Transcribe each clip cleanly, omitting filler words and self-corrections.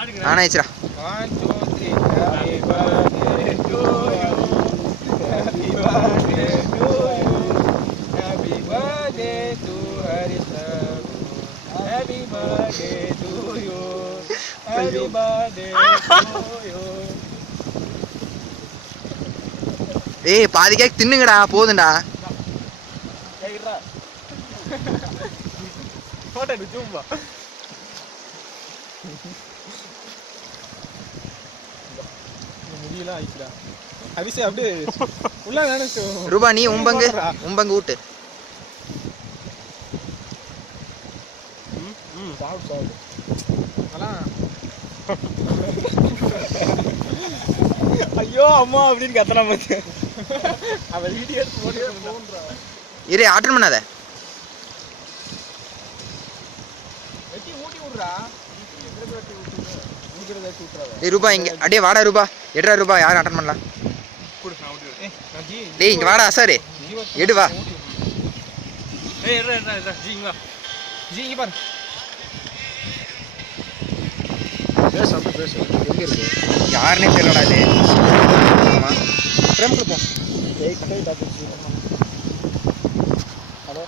நானே வச்சுடா. 1 2 3 Happy birthday to you. Happy birthday to you. Happy birthday to Harisabu. Happy birthday to you. Happy birthday to you. ஏய் பாதி cake தின்னுங்கடா போதும்டா. ஏய்டா. போடா Zumba. முடியல ஆயிடுடா. அபிஷே அப்படியே உள்ள நினைச்சு. ரூபா நீ உம்பங்கு ஊட்டு. சாப்பிடு. அலாம். ஐயோ அம்மா அப்படின்னு கத்தனா பாத்து. அவ வீடியோ எடுத்து போடுறா. இரு அட்டெண்ட் பண்ணாத. வெட்டி ஊட்டி விடுறா. வெட்டி ஊட்டுற. ஊதுறத வெட்டி விட்டுறாத. ஏய் ரூபா இங்க அடே வாடா ரூபா. எடுடா ரூபா யாரும் அட்டெண்ட் பண்ணல. குடு நான் ஊட்டி விடுறேன். டேய் இங்க வாடா அசாரே. எடு வா. ஏய் எட்ரா ஜி இங்க வா. ஜி இங்க பாரு. பேசு அப்படி பேசு. எங்க இருக்கு? யாருனே தெரியலடா இது. ஆமா. பிரேம்க்கு போ. டேய் டாபிக். ஹலோ.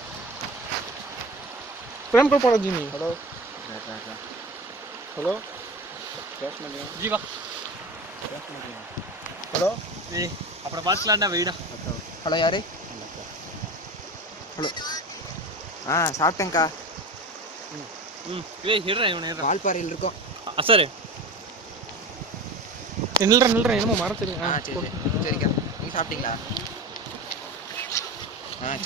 பிரேம்க்கு போடா ஜி நீ. ஹலோ. ஹலோ. கேஷ் பண்ணியா? ஜி வா. கேஷ் பண்ணியா? ஹலோ. ஏய் அப்புறம் பாத்துலாம்டா வெயிடா. ஹலோ யாரு? ஹலோ. சாப்பிட்டேன்க்கா. ஏய் ஹெட்ரா இவனே ஹெட்ரா. வால்பாறையில் இருக்கோம். அசரே. நில்றா என்னமோ மறந்துரு. சரி சரிக்கா. நீ சாப்பிட்டீங்களா?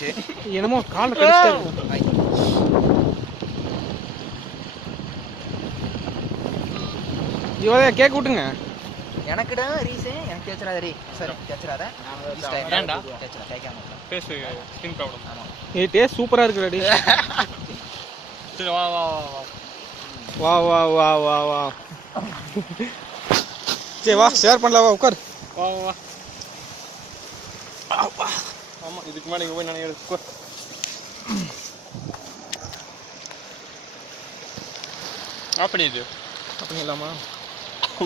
சரி. என்னமோ கால்ல கடிச்சிட்டே. ஹாய். இவரே கேக் விட்டுங்க. எனக்குடா ரீசன் எனக்கு கேச்சறாத ரீ. சரி கேச்சறாத. வேண்டா. கேச்சறா கேக்காம. Face skin problem. ஆமா. ஏய் டேஸ்ட் சூப்பரா இருக்குடா டேய். சரி வா வா வா. வா வா வா வா வா. சரி வா ஷேர் பண்ணலாம் வா உட்கார். வா வா வா. ஆமா இதுக்கு மேல இங்க போய் நான் எடுத்துக்கோ. ஆஃப் பண்ணிடு. ஆஃப் பண்ணிடலாமா?